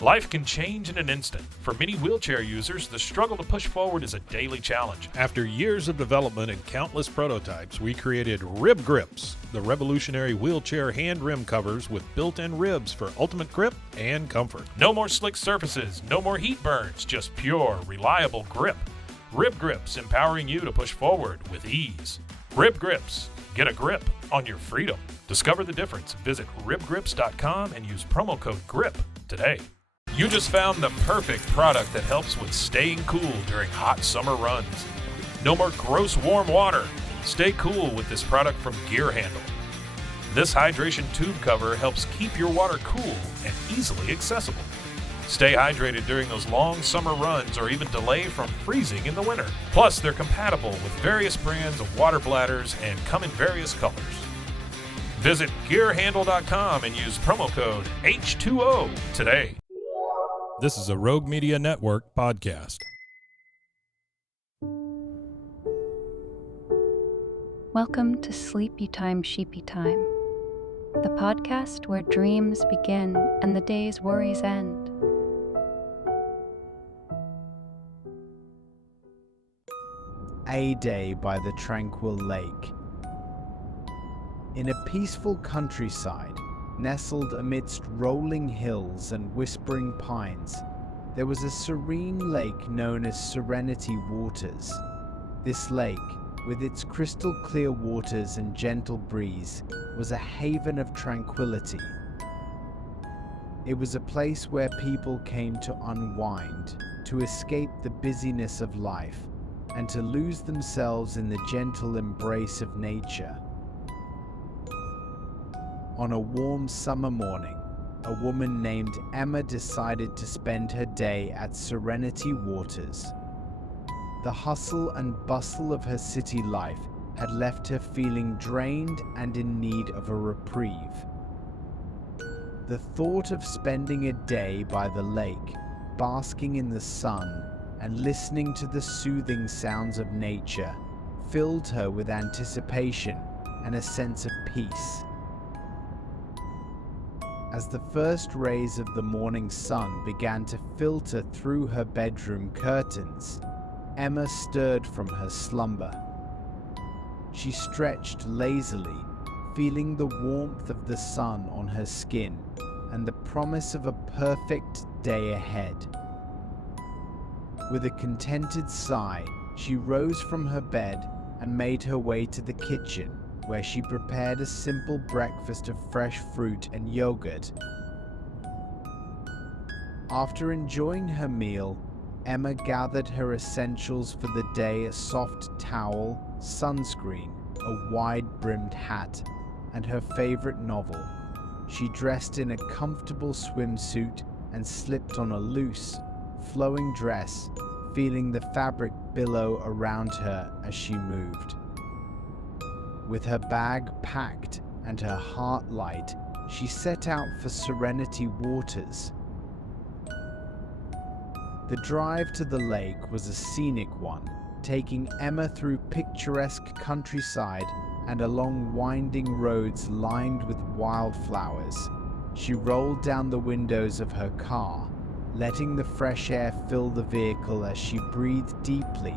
Life can change in an instant. For many wheelchair users, the struggle to push forward is a daily challenge. After years of development and countless prototypes, we created Rib Grips, the revolutionary wheelchair hand rim covers with built-in ribs for ultimate grip and comfort. No more slick surfaces, no more heat burns, just pure, reliable grip. Rib Grips, empowering you to push forward with ease. Rib Grips, get a grip on your freedom. Discover the difference. Visit ribgrips.com and use promo code GRIP today. You just found the perfect product that helps with staying cool during hot summer runs. No more gross warm water. Stay cool with this product from Gear Handle. This hydration tube cover helps keep your water cool and easily accessible. Stay hydrated during those long summer runs or even delay from freezing in the winter. Plus, they're compatible with various brands of water bladders and come in various colors. Visit gearhandle.com and use promo code H2O today. This is a Rogue Media Network podcast. Welcome to Sleepytime, Sheepytime, the podcast where dreams begin and the day's worries end. A Day by the Tranquil Lake. In a peaceful countryside, nestled amidst rolling hills and whispering pines, there was a serene lake known as Serenity Waters. This lake, with its crystal clear waters and gentle breeze, was a haven of tranquility. It was a place where people came to unwind, to escape the busyness of life, and to lose themselves in the gentle embrace of nature. On a warm summer morning, a woman named Emma decided to spend her day at Serenity Waters. The hustle and bustle of her city life had left her feeling drained and in need of a reprieve. The thought of spending a day by the lake, basking in the sun, and listening to the soothing sounds of nature filled her with anticipation and a sense of peace. As the first rays of the morning sun began to filter through her bedroom curtains, Emma stirred from her slumber. She stretched lazily, feeling the warmth of the sun on her skin and the promise of a perfect day ahead. With a contented sigh, she rose from her bed and made her way to the kitchen, where she prepared a simple breakfast of fresh fruit and yogurt. After enjoying her meal, Emma gathered her essentials for the day: a soft towel, sunscreen, a wide-brimmed hat, and her favorite novel. She dressed in a comfortable swimsuit and slipped on a loose, flowing dress, feeling the fabric billow around her as she moved. With her bag packed and her heart light, she set out for Serenity Waters. The drive to the lake was a scenic one, taking Emma through picturesque countryside and along winding roads lined with wildflowers. She rolled down the windows of her car, letting the fresh air fill the vehicle as she breathed deeply,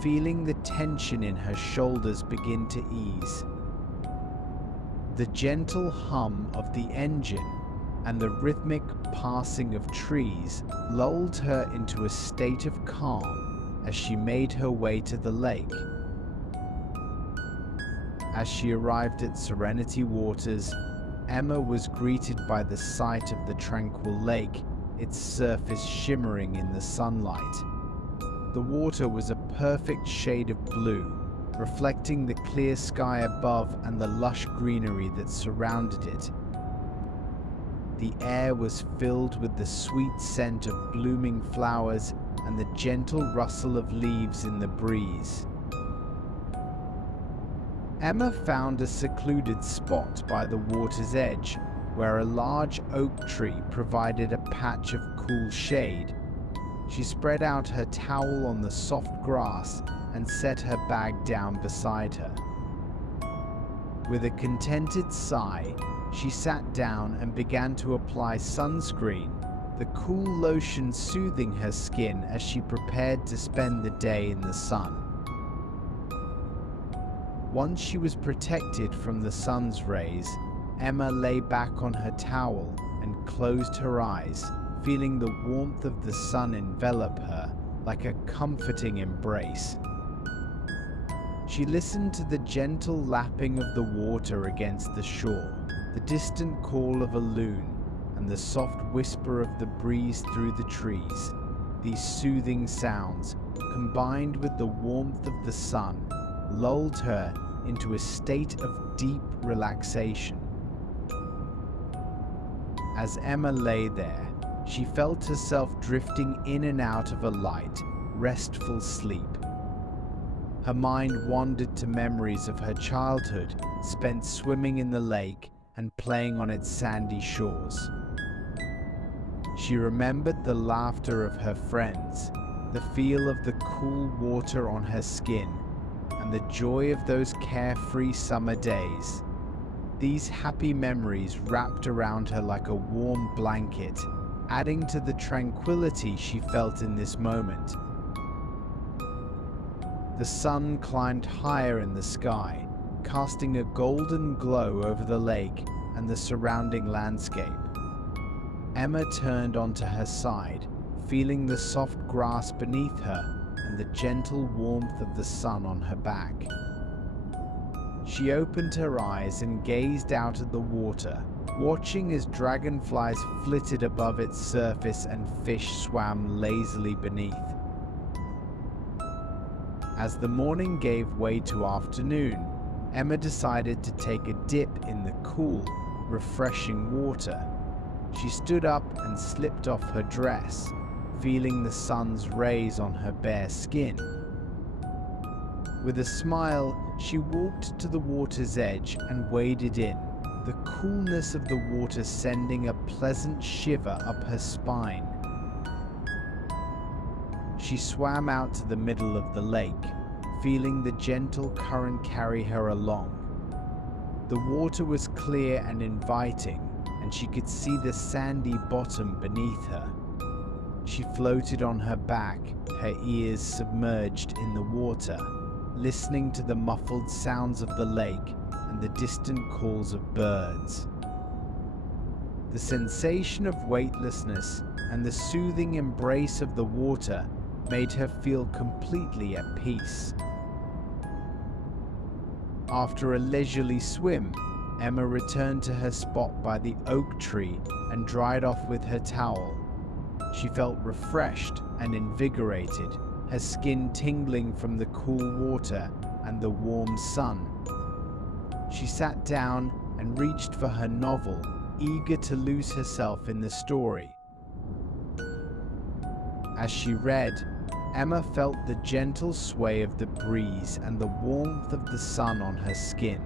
feeling the tension in her shoulders begin to ease. The gentle hum of the engine and the rhythmic passing of trees lulled her into a state of calm as she made her way to the lake. As she arrived at Serenity Waters, Emma was greeted by the sight of the tranquil lake, its surface shimmering in the sunlight. The water was a perfect shade of blue, reflecting the clear sky above and the lush greenery that surrounded it. The air was filled with the sweet scent of blooming flowers and the gentle rustle of leaves in the breeze. Emma found a secluded spot by the water's edge, where a large oak tree provided a patch of cool shade. She spread out her towel on the soft grass and set her bag down beside her. With a contented sigh, she sat down and began to apply sunscreen, the cool lotion soothing her skin as she prepared to spend the day in the sun. Once she was protected from the sun's rays, Emma lay back on her towel and closed her eyes, feeling the warmth of the sun envelop her like a comforting embrace. She listened to the gentle lapping of the water against the shore, the distant call of a loon, and the soft whisper of the breeze through the trees. These soothing sounds, combined with the warmth of the sun, lulled her into a state of deep relaxation. As Emma lay there, she felt herself drifting in and out of a light, restful sleep. Her mind wandered to memories of her childhood spent swimming in the lake and playing on its sandy shores. She remembered the laughter of her friends, the feel of the cool water on her skin, and the joy of those carefree summer days. These happy memories wrapped around her like a warm blanket, adding to the tranquility she felt in this moment. The sun climbed higher in the sky, casting a golden glow over the lake and the surrounding landscape. Emma turned onto her side, feeling the soft grass beneath her and the gentle warmth of the sun on her back. She opened her eyes and gazed out at the water, watching as dragonflies flitted above its surface and fish swam lazily beneath. As the morning gave way to afternoon, Emma decided to take a dip in the cool, refreshing water. She stood up and slipped off her dress, feeling the sun's rays on her bare skin. With a smile, she walked to the water's edge and waded in, the coolness of the water sending a pleasant shiver up her spine. She swam out to the middle of the lake, feeling the gentle current carry her along. The water was clear and inviting, and she could see the sandy bottom beneath her. She floated on her back, her ears submerged in the water, listening to the muffled sounds of the lake and the distant calls of birds. The sensation of weightlessness and the soothing embrace of the water made her feel completely at peace. After a leisurely swim, Emma returned to her spot by the oak tree and dried off with her towel. She felt refreshed and invigorated, her skin tingling from the cool water and the warm sun. She sat down and reached for her novel, eager to lose herself in the story. As she read, Emma felt the gentle sway of the breeze and the warmth of the sun on her skin.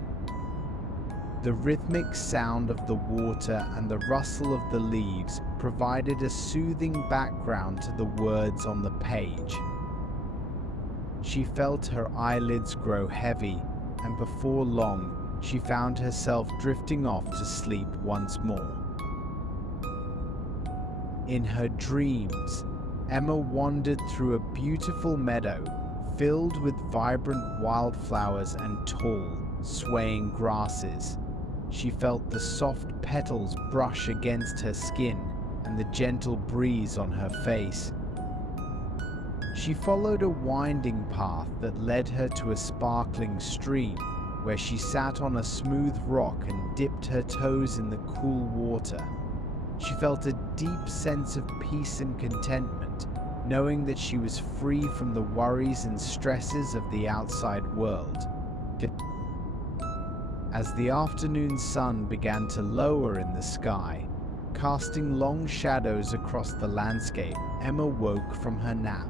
The rhythmic sound of the water and the rustle of the leaves provided a soothing background to the words on the page. She felt her eyelids grow heavy, and before long, she found herself drifting off to sleep once more. In her dreams, Emma wandered through a beautiful meadow filled with vibrant wildflowers and tall, swaying grasses. She felt the soft petals brush against her skin and the gentle breeze on her face. She followed a winding path that led her to a sparkling stream, where she sat on a smooth rock and dipped her toes in the cool water. She felt a deep sense of peace and contentment, knowing that she was free from the worries and stresses of the outside world. As the afternoon sun began to lower in the sky, casting long shadows across the landscape, Emma woke from her nap.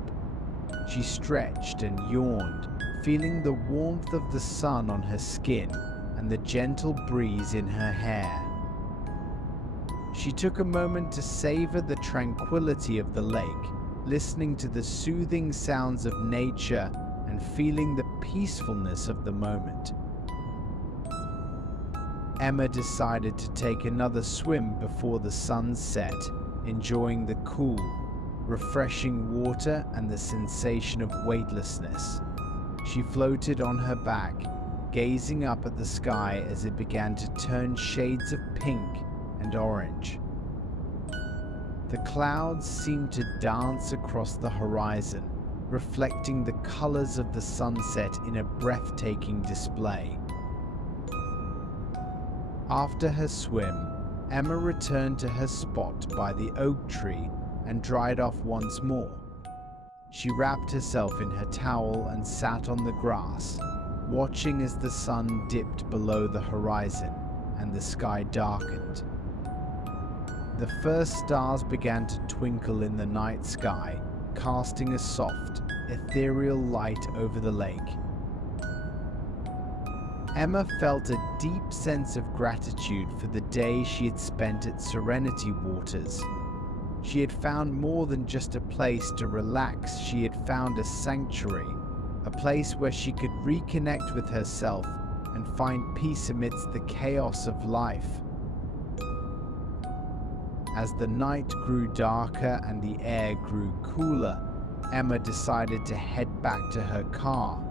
She stretched and yawned, feeling the warmth of the sun on her skin and the gentle breeze in her hair. She took a moment to savor the tranquility of the lake, listening to the soothing sounds of nature and feeling the peacefulness of the moment. Emma decided to take another swim before the sun set, enjoying the cool, refreshing water and the sensation of weightlessness. She floated on her back, gazing up at the sky as it began to turn shades of pink and orange. The clouds seemed to dance across the horizon, reflecting the colors of the sunset in a breathtaking display. After her swim, Emma returned to her spot by the oak tree and dried off once more. She wrapped herself in her towel and sat on the grass, watching as the sun dipped below the horizon and the sky darkened. The first stars began to twinkle in the night sky, casting a soft, ethereal light over the lake. Emma felt a deep sense of gratitude for the day she had spent at Serenity Waters. She had found more than just a place to relax. She had found a sanctuary, a place where she could reconnect with herself and find peace amidst the chaos of life. As the night grew darker and the air grew cooler, Emma decided to head back to her car.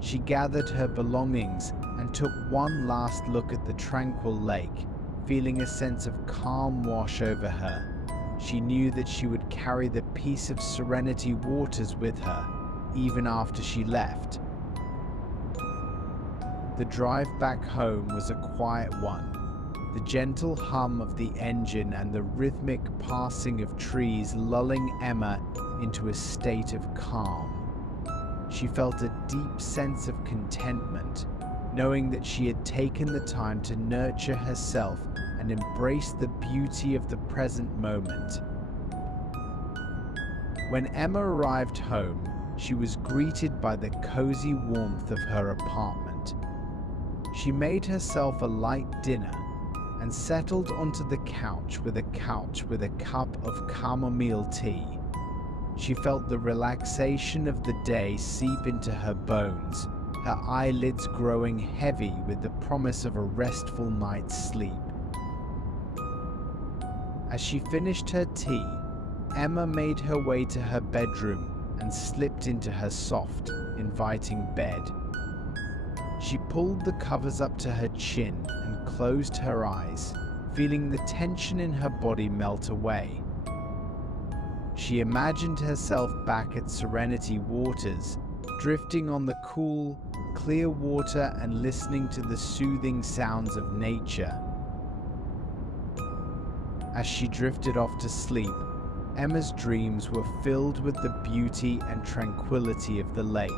She gathered her belongings and took one last look at the tranquil lake, feeling a sense of calm wash over her. She knew that she would carry the peace of Serenity Waters with her, even after she left. The drive back home was a quiet one. The gentle hum of the engine and the rhythmic passing of trees lulling Emma into a state of calm. She felt a deep sense of contentment, knowing that she had taken the time to nurture herself and embrace the beauty of the present moment. When Emma arrived home, she was greeted by the cozy warmth of her apartment. She made herself a light dinner and settled onto the couch with a cup of chamomile tea. She felt the relaxation of the day seep into her bones, her eyelids growing heavy with the promise of a restful night's sleep. As she finished her tea, Emma made her way to her bedroom and slipped into her soft, inviting bed. She pulled the covers up to her chin and closed her eyes, feeling the tension in her body melt away. She imagined herself back at Serenity Waters, drifting on the cool, clear water and listening to the soothing sounds of nature. As she drifted off to sleep, Emma's dreams were filled with the beauty and tranquility of the lake.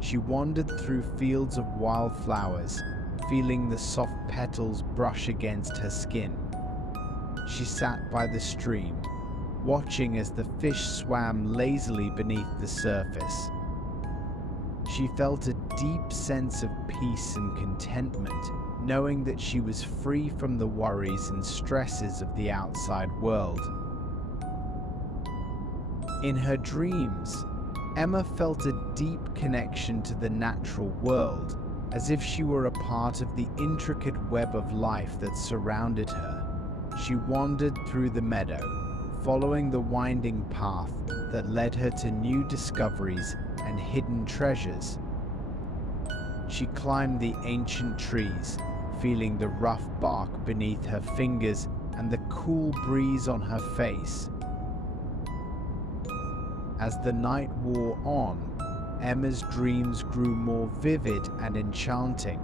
She wandered through fields of wildflowers, feeling the soft petals brush against her skin. She sat by the stream, watching as the fish swam lazily beneath the surface. She felt a deep sense of peace and contentment, knowing that she was free from the worries and stresses of the outside world. In her dreams, Emma felt a deep connection to the natural world, as if she were a part of the intricate web of life that surrounded her. She wandered through the meadow, following the winding path that led her to new discoveries and hidden treasures. She climbed the ancient trees, feeling the rough bark beneath her fingers and the cool breeze on her face. As the night wore on, Emma's dreams grew more vivid and enchanting.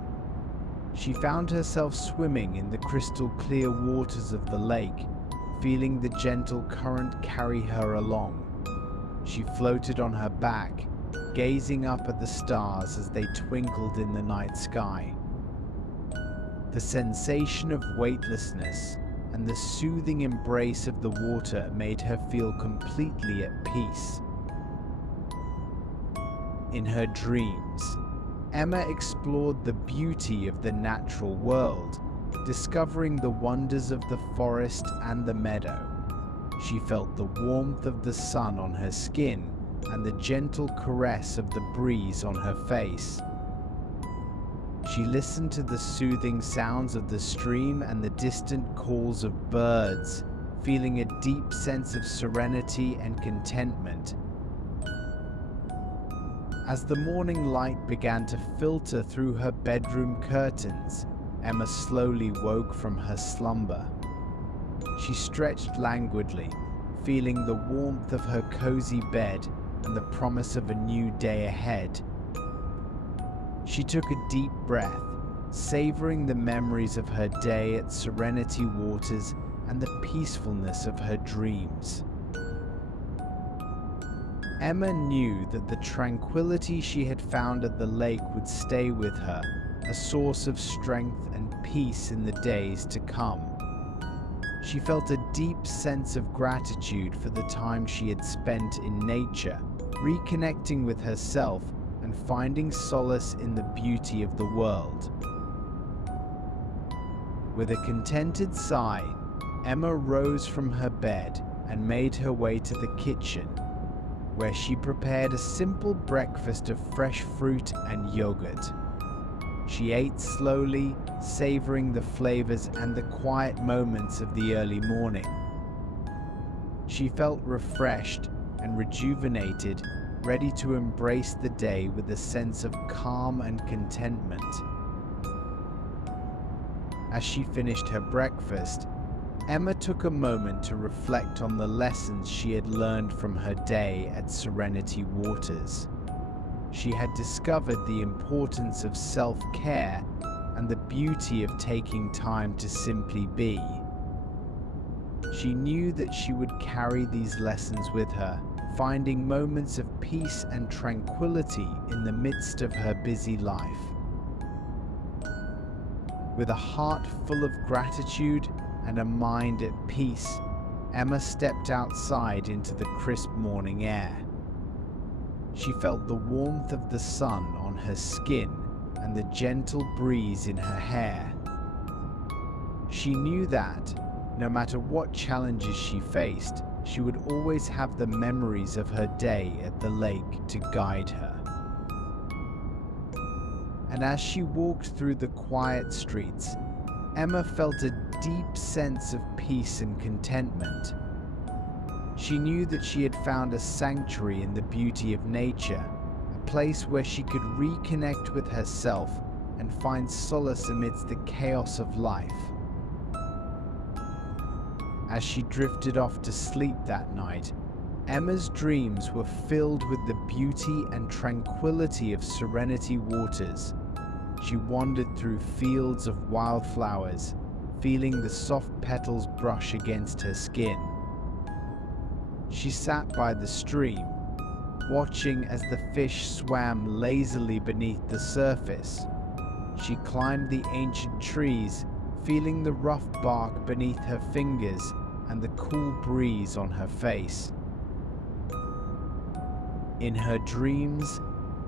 She found herself swimming in the crystal clear waters of the lake, feeling the gentle current carry her along. She floated on her back, gazing up at the stars as they twinkled in the night sky. The sensation of weightlessness and the soothing embrace of the water made her feel completely at peace. In her dreams, Emma explored the beauty of the natural world, discovering the wonders of the forest and the meadow. She felt the warmth of the sun on her skin and the gentle caress of the breeze on her face. She listened to the soothing sounds of the stream and the distant calls of birds, feeling a deep sense of serenity and contentment. As the morning light began to filter through her bedroom curtains, Emma slowly woke from her slumber. She stretched languidly, feeling the warmth of her cozy bed and the promise of a new day ahead. She took a deep breath, savoring the memories of her day at Serenity Waters and the peacefulness of her dreams. Emma knew that the tranquility she had found at the lake would stay with her, a source of strength and peace in the days to come. She felt a deep sense of gratitude for the time she had spent in nature, reconnecting with herself and finding solace in the beauty of the world. With a contented sigh, Emma rose from her bed and made her way to the kitchen, where she prepared a simple breakfast of fresh fruit and yogurt. She ate slowly, savoring the flavors and the quiet moments of the early morning. She felt refreshed and rejuvenated, ready to embrace the day with a sense of calm and contentment. As she finished her breakfast, Emma took a moment to reflect on the lessons she had learned from her day at Serenity Waters. She had discovered the importance of self-care and the beauty of taking time to simply be. She knew that she would carry these lessons with her, finding moments of peace and tranquility in the midst of her busy life. With a heart full of gratitude and a mind at peace, Emma stepped outside into the crisp morning air. She felt the warmth of the sun on her skin and the gentle breeze in her hair. She knew that, no matter what challenges she faced, she would always have the memories of her day at the lake to guide her. And as she walked through the quiet streets, Emma felt a deep sense of peace and contentment. She knew that she had found a sanctuary in the beauty of nature, a place where she could reconnect with herself and find solace amidst the chaos of life. As she drifted off to sleep that night, Emma's dreams were filled with the beauty and tranquility of Serenity Waters. She wandered through fields of wildflowers, feeling the soft petals brush against her skin. She sat by the stream, watching as the fish swam lazily beneath the surface. She climbed the ancient trees, feeling the rough bark beneath her fingers and the cool breeze on her face. In her dreams,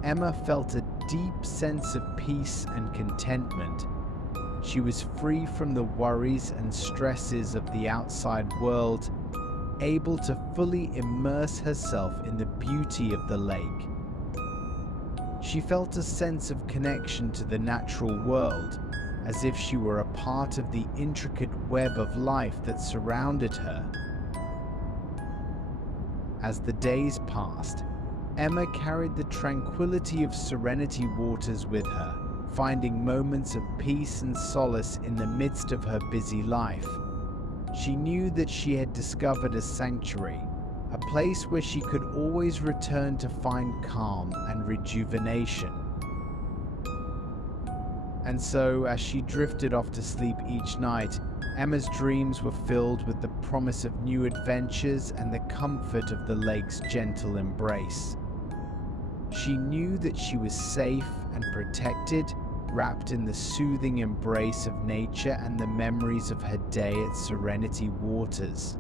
Emma felt a deep sense of peace and contentment. She was free from the worries and stresses of the outside world, able to fully immerse herself in the beauty of the lake. She felt a sense of connection to the natural world, as if she were a part of the intricate web of life that surrounded her. As the days passed, Emma carried the tranquility of Serenity Waters with her, finding moments of peace and solace in the midst of her busy life. She knew that she had discovered a sanctuary, a place where she could always return to find calm and rejuvenation. And so, as she drifted off to sleep each night, Emma's dreams were filled with the promise of new adventures and the comfort of the lake's gentle embrace. She knew that she was safe and protected, wrapped in the soothing embrace of nature and the memories of her day at Serenity Waters.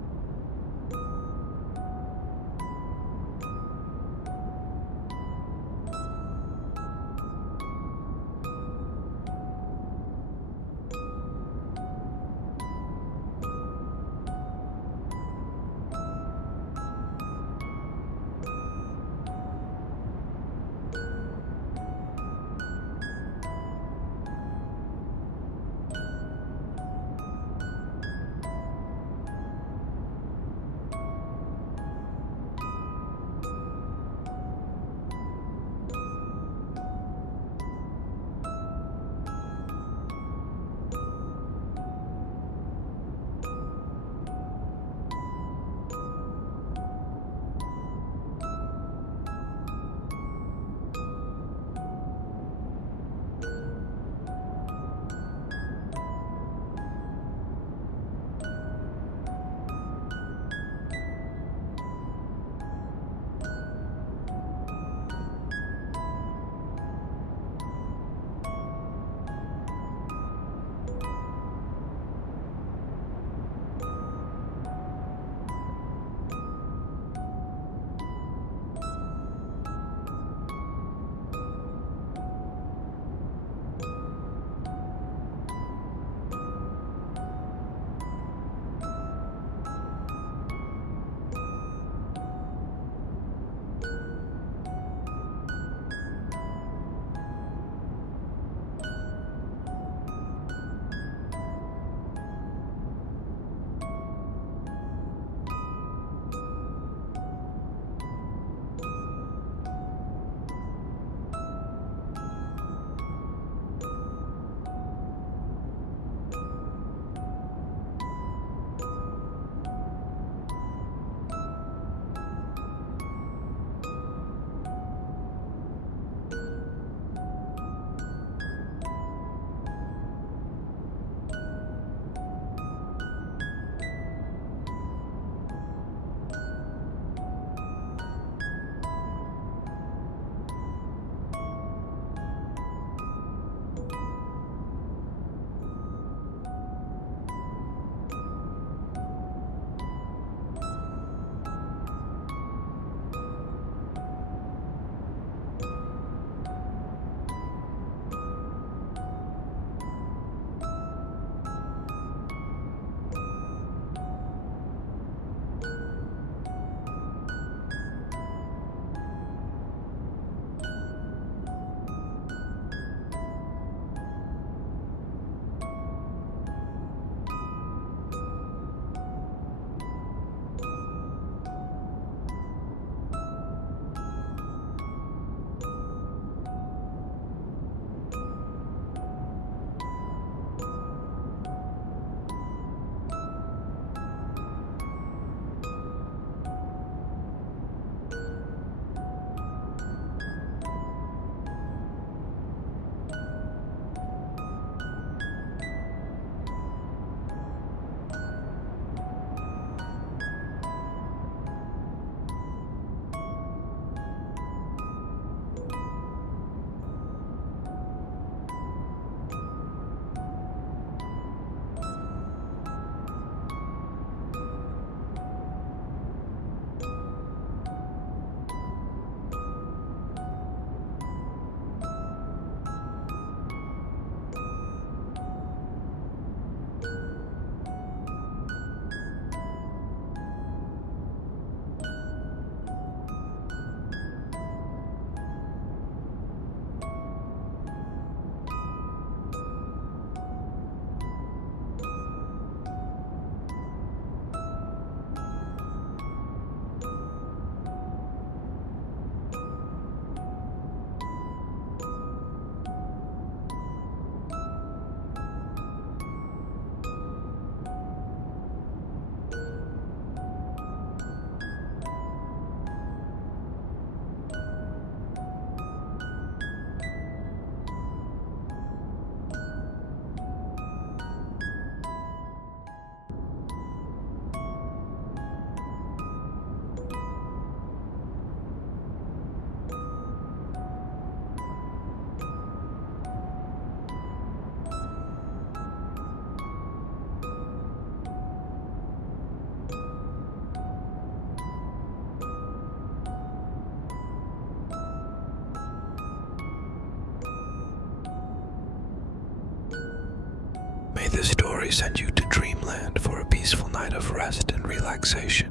this story send you to dreamland for a peaceful night of rest and relaxation.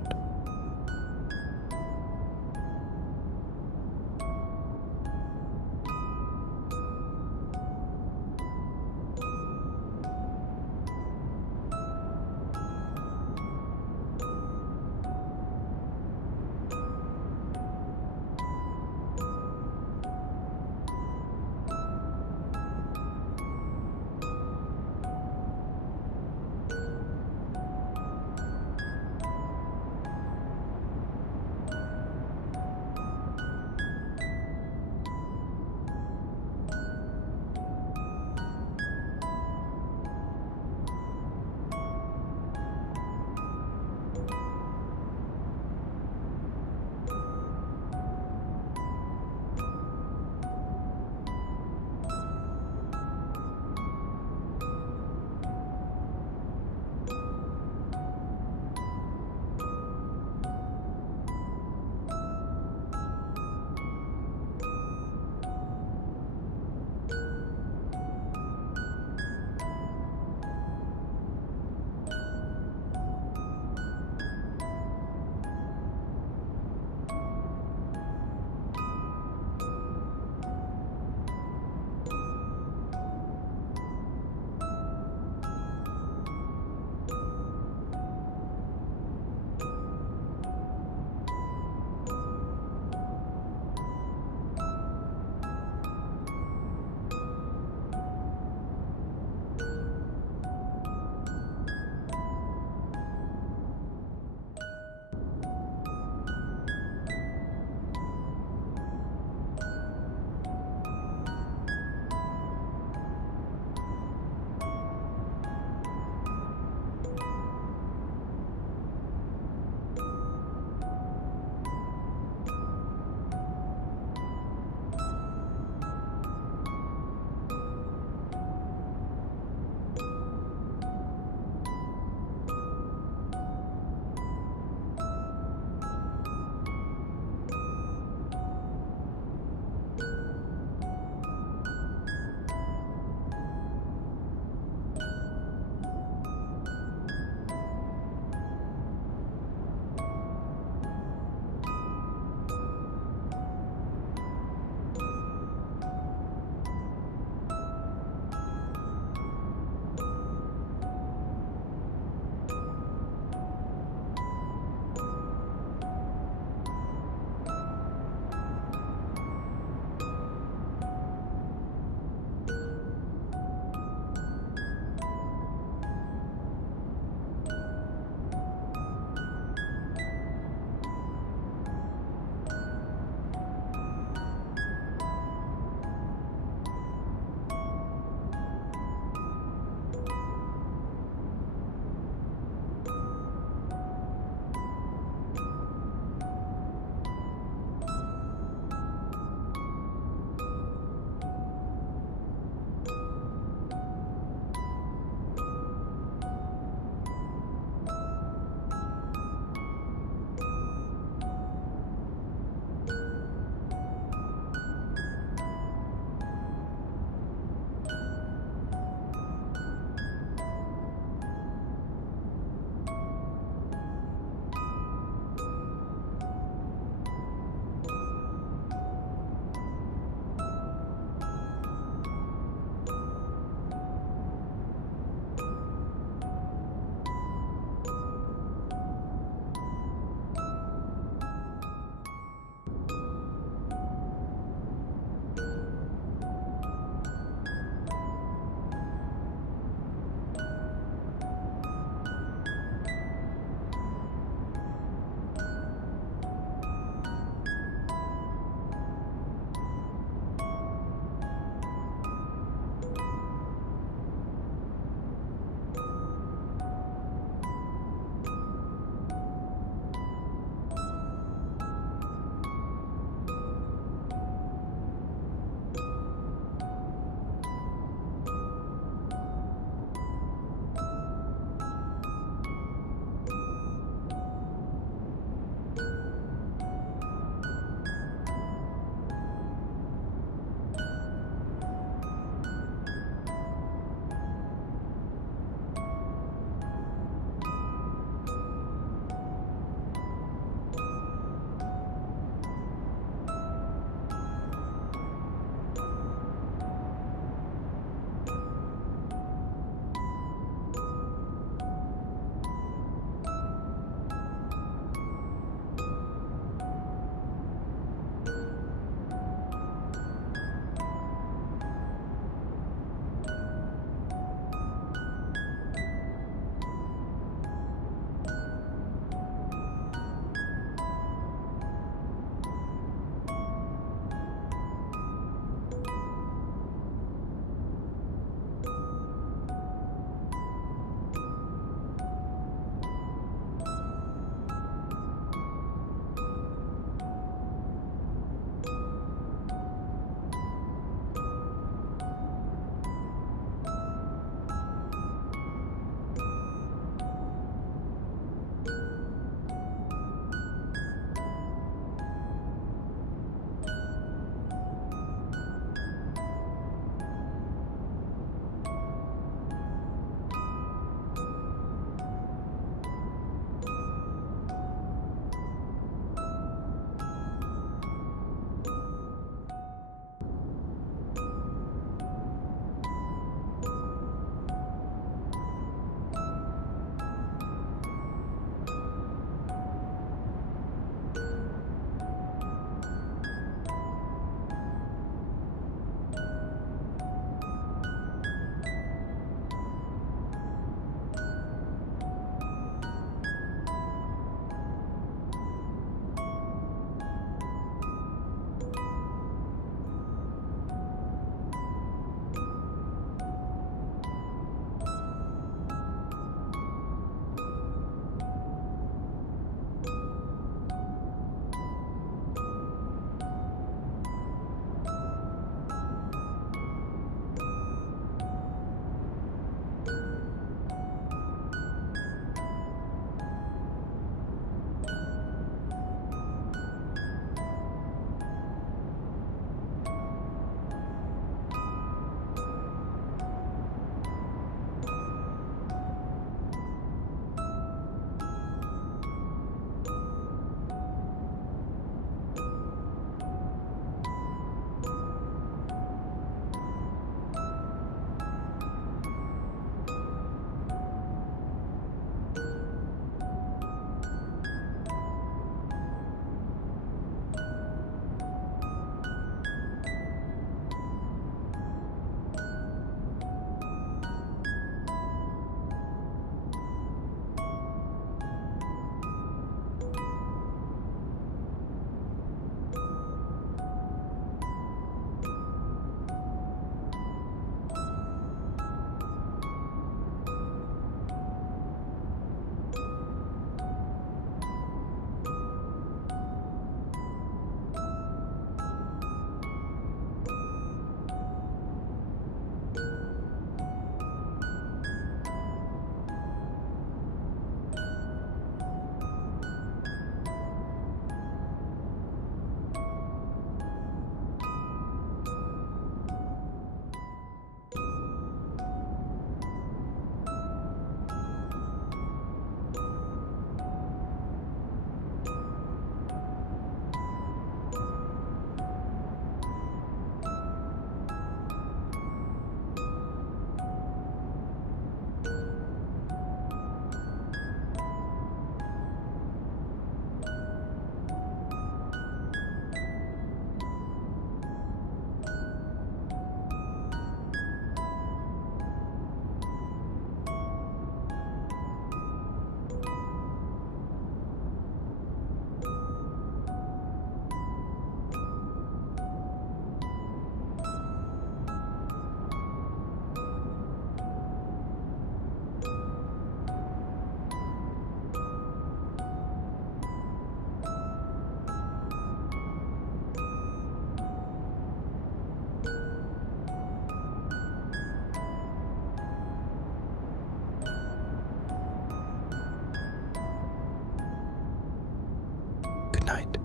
Good night.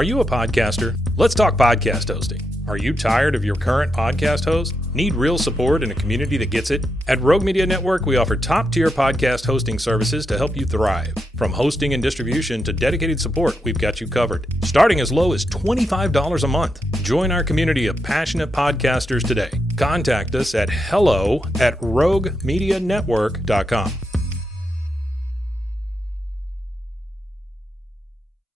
Are you a podcaster? Let's talk podcast hosting. Are you tired of your current podcast host? Need real support and a community that gets it? At Rogue Media Network, we offer top-tier podcast hosting services to help you thrive. From hosting and distribution to dedicated support, we've got you covered. Starting as low as $25 a month. Join our community of passionate podcasters today. Contact us at hello@roguemedianetwork.com.